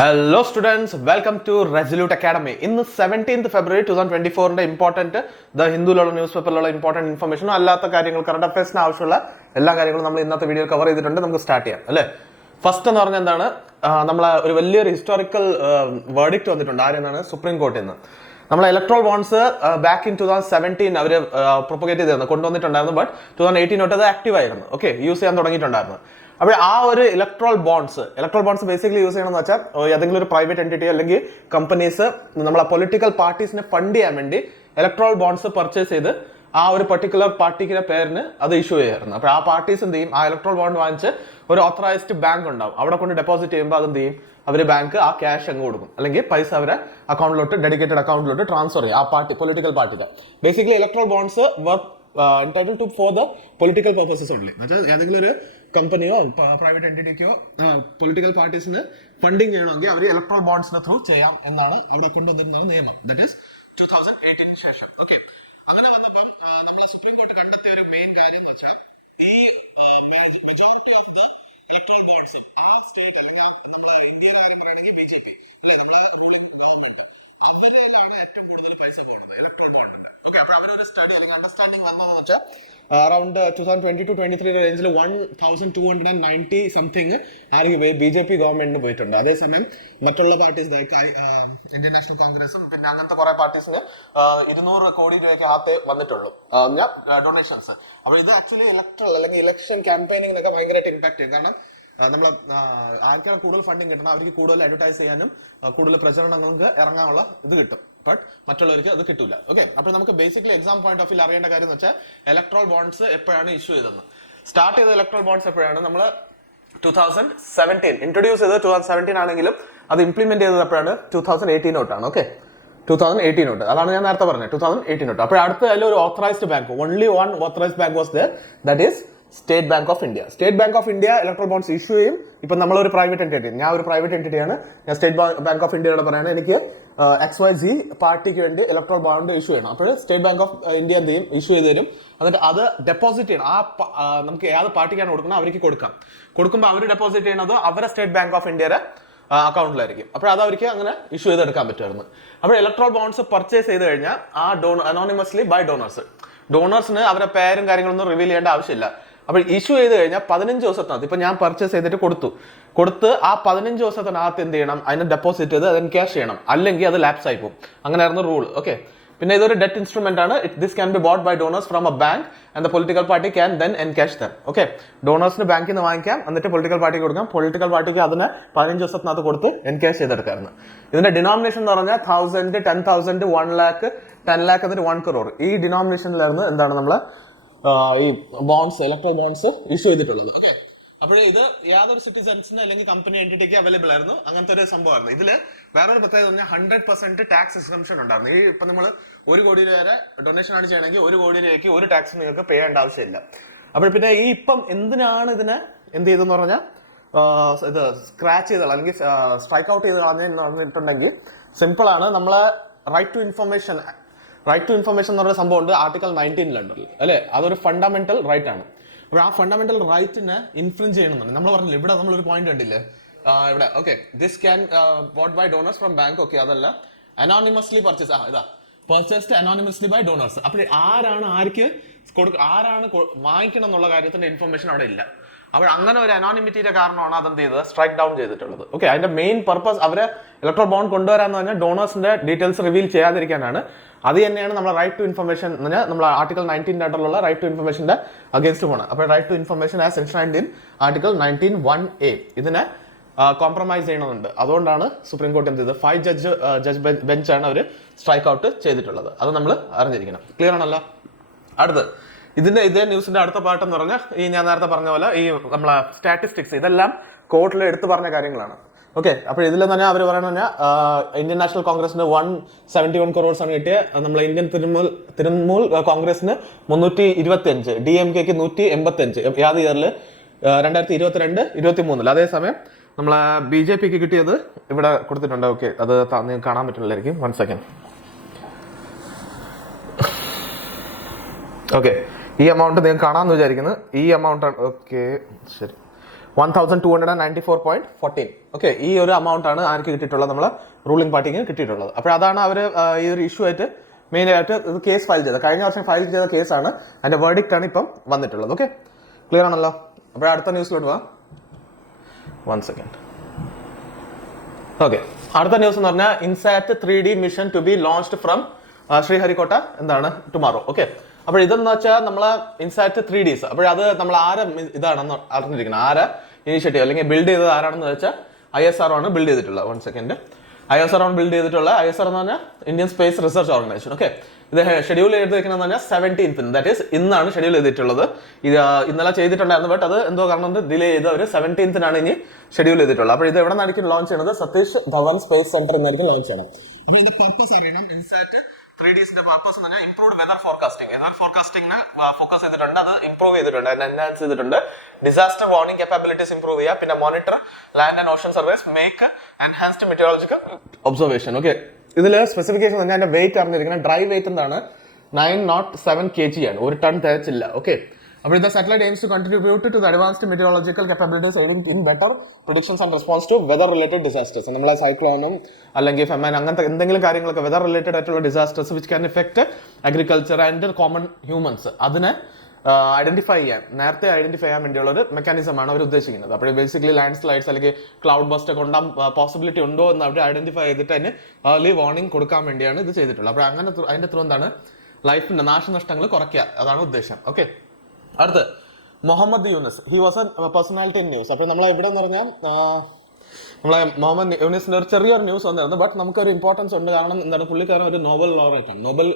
Hello students, welcome to Resolute Academy. In the 17th February 2024 important The Hindu newspaper important information അല്ലാത്ത കാര്യങ്ങൾ current അഫയേഴ്സിന് ആവശ്യമുള്ള എല്ലാ കാര്യങ്ങളും നമ്മൾ ഇന്നത്തെ വീഡിയോയിൽ കവർ ചെയ്തിട്ടുണ്ട്. നമുക്ക് സ്റ്റാർട്ട് ചെയ്യാം അല്ലേ. ഫസ്റ്റ് എന്ന് പറഞ്ഞാൽ എന്താണ്, നമ്മൾ ഒരു വലിയൊരു ഹിസ്റ്റോറിക്കൽ വേർഡിക്റ്റ് വന്നിട്ടുണ്ട്. ആരെന്നാണ്? സുപ്രീം കോർട്ടിൽ നിന്ന്. നമ്മളെ ഇലക്ട്രോൾ ബോൺസ് ബാക്ക് ഇൻ 2017 അവർ പ്രൊപ്പഗേറ്റ് ചെയ്തിരുന്നു, കൊണ്ടുവന്നിട്ടുണ്ടായിരുന്നു. ബട്ട് 2018 തൊട്ട് അത് ആക്റ്റീവ് ആയിരുന്നു. ഓക്കെ, യൂസ് ചെയ്യാൻ തുടങ്ങിയിട്ടുണ്ടായിരുന്നു. അപ്പോൾ ആ ഒരു ഇലക്ട്രോൾ ബോൺസ് ബേസിക്കലി യൂസ് ചെയ്യണമെന്ന് വെച്ചാൽ ഏതെങ്കിലും ഒരു പ്രൈവറ്റ് എൻറ്റിറ്റി അല്ലെങ്കിൽ കമ്പനീസ് നമ്മളെ പൊളിറ്റിക്കൽ പാർട്ടീസിനെ ഫണ്ട് ചെയ്യാൻ വേണ്ടി ഇലക്ട്രോൾ ബോൺസ് പർച്ചേസ് ചെയ്ത് ആ ഒരു പർട്ടിക്കുലർ പാർട്ടിയുടെ പേരിന് അത് ഇഷ്യൂ ചെയ്യായിരുന്നു. അപ്പോൾ ആ പാർട്ടീസ് എന്ത് ചെയ്യും, ആ ഇലക്ട്രോൾ ബോണ്ട് വാങ്ങിച്ച് ഒരു ഓത്തറൈസ്ഡ് ബാങ്ക് ഉണ്ടാവും, അവിടെ കൊണ്ട് ഡെപ്പോസിറ്റ് ചെയ്യുമ്പോൾ അതെന്ത് ചെയ്യും, അവർ ബാങ്ക് ആ ക്യാഷ് അങ്ങ് കൊടുക്കും, അല്ലെങ്കിൽ പൈസ അവരെ അക്കൗണ്ടിലോട്ട്, ഡെഡിക്കേറ്റഡ് അക്കൗണ്ടിലോട്ട് ട്രാൻസ്ഫർ ചെയ്യും ആ പാർട്ടി, പൊളിറ്റിക്കൽ പാർട്ടിക്ക്. Basically electoral bonds work entitled to for the political purposes only. എന്നുവെച്ചാൽ ഏതെങ്കിലും ഒരു കമ്പനിയോ പ്രൈവറ്റ് എൻറ്റിറ്റിക്കോ പൊളിറ്റിക്കൽ പാർട്ടീസിന് ഫണ്ടിങ് ചെയ്യണമെങ്കിൽ അവർ ഇലക്ട്രോൾ ബോൺസിന് ത്രൂ ചെയ്യാം എന്നാണ് അവിടെ കൊണ്ടുവന്നിരുന്ന നിയമം. ദാറ്റ് ഈസ് 2018 ശേഷം. ഓക്കെ, അങ്ങനെ വന്നപ്പോൾ നമ്മുടെ സുപ്രീം കോർട്ട് കണ്ടെത്തിയ ഒരു മെയിൻ കാര്യം എന്ന് വെച്ചാൽ ഈ majority of the electoral bonds ഇന്ത്യയിലാണ് BJP ഏറ്റവും കൂടുതൽ പൈസ കൂടുന്നത് ഇലക്ട്രോൾ ബോണ്ട്. ഓക്കെ, അപ്പോൾ അവരൊരു സ്റ്റഡി അല്ലെങ്കിൽ അണ്ടർസ്റ്റാൻഡിങ് വന്നതെന്ന് വെച്ചാൽ അറൌണ്ട് 2020-23 റേഞ്ചിൽ 1290 സംതിങ് ആരെങ്കിലും BJP ഗവൺമെന്റിന് പോയിട്ടുണ്ട്. അതേസമയം മറ്റുള്ള പാർട്ടീസ് ഇന്ത്യൻ നാഷണൽ കോൺഗ്രസും പിന്നെ അങ്ങനത്തെ കുറെ പാർട്ടീസിന് 200 കോടി രൂപയ്ക്ക് അകത്തേ വന്നിട്ടുള്ളൂ ഡൊണേഷൻസ്. അപ്പോൾ ഇത് ആക്ച്വലി ഇലക്ട്രൽ അല്ലെങ്കിൽ ഇലക്ഷൻ ക്യാമ്പയിനിങ്ങിനൊക്കെ ഭയങ്കരമായിട്ട് ഇമ്പാക്ട് ചെയ്യും. കാരണം നമ്മൾ ആർക്കാണ് കൂടുതൽ ഫണ്ടിങ് കിട്ടണം, അവർക്ക് കൂടുതൽ അഡ്വർടൈസ് ചെയ്യാനും കൂടുതൽ പ്രചരണങ്ങൾക്ക് ഇറങ്ങാനുള്ള ഇത് കിട്ടും. ബട്ട് മറ്റുള്ളവർക്ക് അത് കിട്ടൂല. ഓക്കെ, അപ്പോൾ നമുക്ക് basically exam point of view അറിയേണ്ട കാര്യം എന്ന് വെച്ചാൽ ഇലക്ട്രോൾ ബോൺസ് എപ്പോഴാണ് ഇഷ്യൂ ചെയ്തതെന്ന്. സ്റ്റാർട്ട് ചെയ്ത ഇലക്ട്രോൾ ബോൺസ് എപ്പോഴാണ്? നമ്മൾ 2017 ഇൻട്രൊഡ്യൂസ് ചെയ്തത് 2017 ആണെങ്കിലും അത് ഇംപ്ലിമെന്റ് ചെയ്തത് എപ്പോഴാണ്? 2018 തൊട്ടാണ്. ഓക്കെ, 2018 തൊട്ട്. അതാണ് ഞാൻ നേരത്തെ പറഞ്ഞത്, 2018 തൊട്ട്. അപ്പോൾ അടുത്ത അതിൽ ഒരു authorised bank, only one authorised bank was there, that is State Bank of India. State Bank of India electoral bonds issue ചെയ്യും. ഇപ്പൊ നമ്മളൊരു പ്രൈവറ്റ് എൻറ്റിറ്റി, ഞാൻ ഒരു പ്രൈവറ്റ് എൻറ്റിറ്റിയാണ്, ഞാൻ സ്റ്റേറ്റ് ബാങ്ക് ഓഫ് ഇന്ത്യയോട് പറയുന്നത് എനിക്ക് XYZ പാർട്ടിക്ക് വേണ്ടി ഇലക്ട്രോൾ ബോണ്ട് ഇഷ്യൂ ചെയ്യണം. അപ്പോൾ സ്റ്റേറ്റ് ബാങ്ക് ഓഫ് ഇന്ത്യ എന്ത് ചെയ്യും, ഇഷ്യൂ ചെയ്ത് തരും. എന്നിട്ട് അത് ഡെപ്പോസിറ്റ് ചെയ്യണം. നമുക്ക് ഏത് പാർട്ടിക്കാണ് കൊടുക്കുന്നത് അവർക്ക് കൊടുക്കുമ്പോൾ അവർ ഡെപ്പോസിറ്റ് ചെയ്യുന്നത് അവരുടെ സ്റ്റേറ്റ് ബാങ്ക് ഓഫ് ഇന്ത്യയുടെ അക്കൗണ്ടിലായിരിക്കും. അപ്പോൾ അത് അവർക്ക് അങ്ങനെ ഇഷ്യൂ ചെയ്തെടുക്കാൻ പറ്റുമായിരുന്നു. അപ്പോൾ ഇലക്ട്രോൾ ബോൺസ് പർച്ചേസ് ചെയ്ത് കഴിഞ്ഞാൽ ആ അനോണിമസ്ലി ബൈ ഡോണേഴ്സിന് അവരുടെ പേരും കാര്യങ്ങളൊന്നും റിവീൽ ചെയ്യേണ്ട ആവശ്യമില്ല. അപ്പോൾ ഇഷ്യൂ ചെയ്ത് കഴിഞ്ഞാൽ 15 ദിവസത്തിനകത്ത്, ഇപ്പൊ ഞാൻ പർച്ചേസ് ചെയ്തിട്ട് കൊടുത്ത് ആ 15 ദിവസത്തിനകത്ത് എന്ത് ചെയ്യണം, അതിന് ഡെപ്പോസിറ്റ് ചെയ്ത് അതിന് ക്യാഷ് ചെയ്യണം, അല്ലെങ്കിൽ അത് ലാപ്സ് ആയി പോകും. അങ്ങനെയായിരുന്നു റൂൾ. ഓക്കെ, പിന്നെ ഇതൊരു ഡെറ്റ് ഇൻസ്ട്രുമെന്റ് ആണ്. This can be bought by donors from a bank and the political party can then encash them. Okay, ഡോണേഴ്സിന് ബാങ്കിൽ നിന്ന് വാങ്ങിക്കാം, എന്നിട്ട് പൊളിറ്റിക്കൽ പാർട്ടിക്ക് കൊടുക്കാം, പൊളിറ്റിക്കൽ പാർട്ടിക്ക് അതിന് 15 ദിവസത്തിനകത്ത് കൊടുത്ത് എൻകാഷ് ചെയ്തെടുക്കായിരുന്നു. ഇതിന്റെ ഡിനോമിനേഷൻ എന്ന് പറഞ്ഞാൽ 1000, 10,000, 1 lakh, 10 lakh എന്നിട്ട് 1 crore. ഈ ഡിനോമിനേഷനിലായിരുന്നു എന്താണ് നമ്മള് ഈ ബോൺസ്, ഇലക്ട്രോൾ ബോൺസ് ഇഷ്യൂ ചെയ്തിട്ടുള്ളത്. ഓക്കെ, അപ്പോൾ ഇത് യാതൊരു സിറ്റിസൺസിന് അല്ലെങ്കിൽ കമ്പനി എൻറ്റിറ്റിക്ക് അവൈലബിൾ ആയിരുന്നു. അങ്ങനത്തെ ഒരു സംഭവമായിരുന്നു. ഇതിൽ വേറൊരു പ്രത്യേകത പറഞ്ഞാൽ 100% ടാക്സ് എക്സംപ്ഷൻ ഉണ്ടായിരുന്നു. ഈ ഇപ്പൊ നമ്മൾ 1 കോടി രൂപ വരെ ഡൊണേഷൻ ആണ് ചെയ്യണമെങ്കിൽ 1 കോടി രൂപയ്ക്ക് ഒരു ടാക്സ് നിങ്ങൾക്ക് പേ ചെയ്യേണ്ട ആവശ്യമില്ല. അപ്പോൾ പിന്നെ ഈ ഇപ്പം എന്തിനാണ് ഇതിനെ എന്ത് ചെയ്തെന്ന് പറഞ്ഞാൽ ഇത് സ്ക്രാച്ച് ചെയ്ത് അല്ലെങ്കിൽ സ്ട്രൈക്ക് ഔട്ട് ചെയ്ത് കളഞ്ഞെന്ന് പറഞ്ഞിട്ടുണ്ടെങ്കിൽ സിമ്പിൾ ആണ്. നമ്മളെ റൈറ്റ് ടു ഇൻഫർമേഷൻ എന്ന് പറയുന്ന സംഭവം ഉണ്ട് ആർട്ടിക്കൽ 19 അല്ലെ. അതൊരു ഫണ്ടമെന്റൽ റൈറ്റ് ആണ്. അപ്പോൾ ആ ഫണ്ടമെന്റൽ റൈറ്റിനെ ഇൻഫ്ലുവൻസ് ചെയ്യണമെന്നുണ്ട്. നമ്മൾ പറഞ്ഞില്ല, ഇവിടെ നമ്മളൊരു പോയിന്റ് കണ്ടില്ലേ ഇവിടെ. Okay, this can bought by donors from bank. Okay, അതല്ല അനോണിമസ്ലി പർച്ചേസ്. ഇതാ പർച്ചേസ്ഡ് അനോണിമസ്ലി ബൈ ഡോണേഴ്സ്. അപ്പോൾ ആരാണ് വാങ്ങിക്കണം എന്നുള്ള കാര്യത്തിന്റെ ഇൻഫർമേഷൻ അവിടെ ഇല്ല. അപ്പോൾ അങ്ങനെ ഒരു അനോണിമിറ്റിയുടെ കാരണമാണ് അതെന്ത് ചെയ്തത്, സ്ട്രൈക്ക് ഡൗൺ ചെയ്തിട്ടുള്ളത്. ഓക്കെ, അതിന്റെ മെയിൻ പർപ്പസ് അവരെ ഇലക്ട്രോൾ ബോണ്ട് കൊണ്ടുവരാന്ന് പറഞ്ഞാൽ ഡോണേഴ്സിന്റെ ഡീറ്റെയിൽസ് റിവീൽ ചെയ്യാതിരിക്കാനാണ്. അത് തന്നെയാണ് നമ്മൾ റൈറ്റ് ടു ഇൻഫർമേഷൻ എന്ന് പറഞ്ഞാൽ നമ്മൾ ആർട്ടിക്കൽ 19 ആയിട്ടുള്ള റൈറ്റ് ടു ഇൻഫർമേഷന്റെ അഗേൻസ്റ്റ് പോകണം. അപ്പോൾ right to information as enshrined in article 19(1)(a) ഇതിനെ കോംപ്രമൈസ് ചെയ്യണമെന്നുണ്ട്. അതുകൊണ്ടാണ് സുപ്രീം കോടതി എന്ത് ചെയ്തത്, 5 ജഡ്ജ് ബെഞ്ചാണ് അവർ സ്ട്രൈക്ക് ഔട്ട് ചെയ്തിട്ടുള്ളത്. അത് നമ്മൾ അറിഞ്ഞിരിക്കണം. ക്ലിയർ ആണല്ലോ. അടുത്ത് ഇതേ ന്യൂസിന്റെ അടുത്ത പാർട്ട് എന്ന് പറഞ്ഞാൽ ഈ ഞാൻ നേരത്തെ പറഞ്ഞ പോലെ ഈ നമ്മളെ സ്റ്റാറ്റിസ്റ്റിക്സ്, ഇതെല്ലാം കോർട്ടിൽ എടുത്തു പറഞ്ഞ കാര്യങ്ങളാണ്. ഓക്കെ, അപ്പോൾ ഇതിൽ തന്നെ അവർ പറയുന്നത് ഇന്ത്യൻ നാഷണൽ കോൺഗ്രസിന് 171 crores ആണ് കിട്ടിയ, നമ്മളെ ഇന്ത്യൻ തൃണമൂൽ കോൺഗ്രസിന് 325, DMKക്ക് 185 യാത് ഇയറിൽ 2022-23. അതേസമയം നമ്മളെ BJPക്ക് കിട്ടിയത് ഇവിടെ കൊടുത്തിട്ടുണ്ട്. ഓക്കെ, അത് നിങ്ങൾക്ക് കാണാൻ പറ്റുന്നില്ലായിരിക്കും. 1 second. ഓക്കെ, ഈ എമൗണ്ട് നിങ്ങൾക്ക് കാണാമെന്ന് വിചാരിക്കുന്നത്. ഈ എമൗണ്ട് ഓക്കെ ശരി 1294.14. ഓക്കെ, ഈ ഒരു amount ആണ് ആർക്ക് കിട്ടിയിട്ടുള്ളത്, നമ്മളെ റൂളിംഗ് പാർട്ടിക്ക് കിട്ടിയിട്ടുള്ളത്. അപ്പോൾ അതാണ് അവർ ഈ ഒരു ഇഷ്യൂ ആയിട്ട് മെയിൻ ആയിട്ട് ഇത് കേസ് ഫയൽ ചെയ്തത്. കഴിഞ്ഞ വർഷം ഫയൽ ചെയ്ത കേസാണ്, അതിന്റെ വേർഡിക്റ്റ് ആണ് ഇപ്പം വന്നിട്ടുള്ളത്. ഓക്കെ, ക്ലിയർ ആണല്ലോ. അപ്പോൾ അടുത്ത ന്യൂസിലോട്ട് പോവാം. 1 second. ഓക്കെ, അടുത്ത ന്യൂസ് എന്ന് പറഞ്ഞാൽ INSAT 3D mission to be launched from Sriharikota എന്താണ് ടുമാറോ. ഓക്കെ, അപ്പോൾ ഇതെന്ന് വെച്ചാൽ നമ്മളെ ഇൻസാറ്റ് 3Ds. അപ്പോൾ അത് നമ്മൾ ആരെ ഇതാണെന്ന് അറിഞ്ഞിരിക്കണം, ആരെ ഇനിഷ്യേറ്റീവ് അല്ലെങ്കിൽ ബിൽഡ് ചെയ്തത് ആരാണെന്ന് വെച്ചാൽ ISRO ആണ് ബിൽഡ് ചെയ്തിട്ടുള്ളത്. 1 second. ISRO ആണ് ബിൽഡ് ചെയ്തിട്ടുള്ള. ISRO എന്ന് പറഞ്ഞാൽ Indian space research organisation. Okay, ഇത് ഷെഡ്യൂൾ ചെയ്തിരിക്കുന്നത് പറഞ്ഞാൽ 17th, ദാറ്റ് ഈസ് ഇന്നാണ് ഷെഡ്യൂൾ ചെയ്തിട്ടുള്ളത്. ഇത് ഇന്നലെ ചെയ്തിട്ടുണ്ടായിരുന്നു, ബട്ട് അത് എന്തോ കാരണം കൊണ്ട് ഡിലേ ചെയ്ത് അവർ 17th ഇനി ഷെഡ്യൂൾ ചെയ്തിട്ടുള്ളത്. അപ്പോൾ ഇത് എവിടെ നിന്നായിരിക്കും ലോഞ്ച് ചെയ്യുന്നത്? സതീഷ് ധവൻ സ്പേസ് സെന്റർ എന്നായിരിക്കും ലോഞ്ച് ചെയ്യണം. അപ്പോൾ ഇതിന്റെ പർപ്പസ് അറിയണം. ഇൻസാറ്റ് 3Dsന്റെ പർപ്പസ് എന്ന് പറഞ്ഞാൽ ഇംപ്രൂവ്ഡ് വെതർ ഫോർകാസ്റ്റിംഗ്. വെതർ ഫോർകാസ്റ്റിംഗിനെ ഫോക്കസ് ചെയ്തിട്ടുണ്ട്, അത് ഇംപ്രൂവ് ചെയ്തിട്ടുണ്ട്, എൻഹാൻസ് ചെയ്തിട്ടുണ്ട്. ഡിസാസ്റ്റർ വാർണിംഗ് കേപ്പബിലിറ്റീസ് ഇംപ്രൂവ് ചെയ്യുക, പിന്നെ monitor land and Ocean surveys, make enhanced meteorological observation. Okay, ഇതിൽ സ്പെസിഫിക്കേഷൻ പറഞ്ഞാൽ അതിന്റെ വെയിറ്റ് അറിഞ്ഞിരിക്കുന്നത് ഡ്രൈ വെയിറ്റ് എന്താണ് 907 kg ആണ്, 1 ടൺ തികച്ചില്ല. ഓക്കെ, അപ്പോൾ ഇത് satellite aims to contribute to the advanced meteorological capabilities aiding in better predictions and response to weather related disasters. നമ്മളെ സൈക്ലോണും അല്ലെങ്കിൽ famine അങ്ങനത്തെ എന്തെങ്കിലും കാര്യങ്ങളൊക്കെ വെതർ റിലേറ്റഡ് ആയിട്ടുള്ള disasters which can effect agriculture and common humans, അതിനെ നേരത്തെ ഐഡന്റിഫൈ ചെയ്യാൻ വേണ്ടിയുള്ള ഒരു മെക്കാനിസമാണ് അവർ ഉദ്ദേശിക്കുന്നത്. അപ്പോൾ ബേസിക്കലി ലാൻഡ് സ്ലൈഡ്സ് അല്ലെങ്കിൽ ക്ലൗഡ് ബസ്റ്റ് ഒക്കെ ഉണ്ടാകാൻ പോസിബിലിറ്റി ഉണ്ടോ എന്ന് അവർ ഐഡന്റിഫൈ ചെയ്തിട്ട് അതിന് ഏർലി വാർണിംഗ് കൊടുക്കാൻ വേണ്ടിയാണ് ഇത് ചെയ്തിട്ടുള്ളത്. അപ്പോൾ അങ്ങനെ അതിന്റെ ത്രൂ എന്താണ് ലൈഫിന്റെ നാശനഷ്ടങ്ങൾ കുറയ്ക്കുക, അതാണ് ഉദ്ദേശം. ഓക്കെ, അടുത്ത് Muhammad Yunus, he was a personality in news. അപ്പോൾ നമ്മളെ ഇവിടെ എന്ന് പറഞ്ഞാൽ നമ്മളെ മുഹമ്മദ് യൂനസിന്റെ ഒരു ചെറിയൊരു ന്യൂസ് വന്നിരുന്നു, ബട്ട് നമുക്കൊരു ഇമ്പോർട്ടൻസ് ഉണ്ട്. കാരണം എന്താണ്, പുള്ളിക്കാരൻ ഒരു നോബൽ ലോറേറ്റ് ആണ്, നോബൽ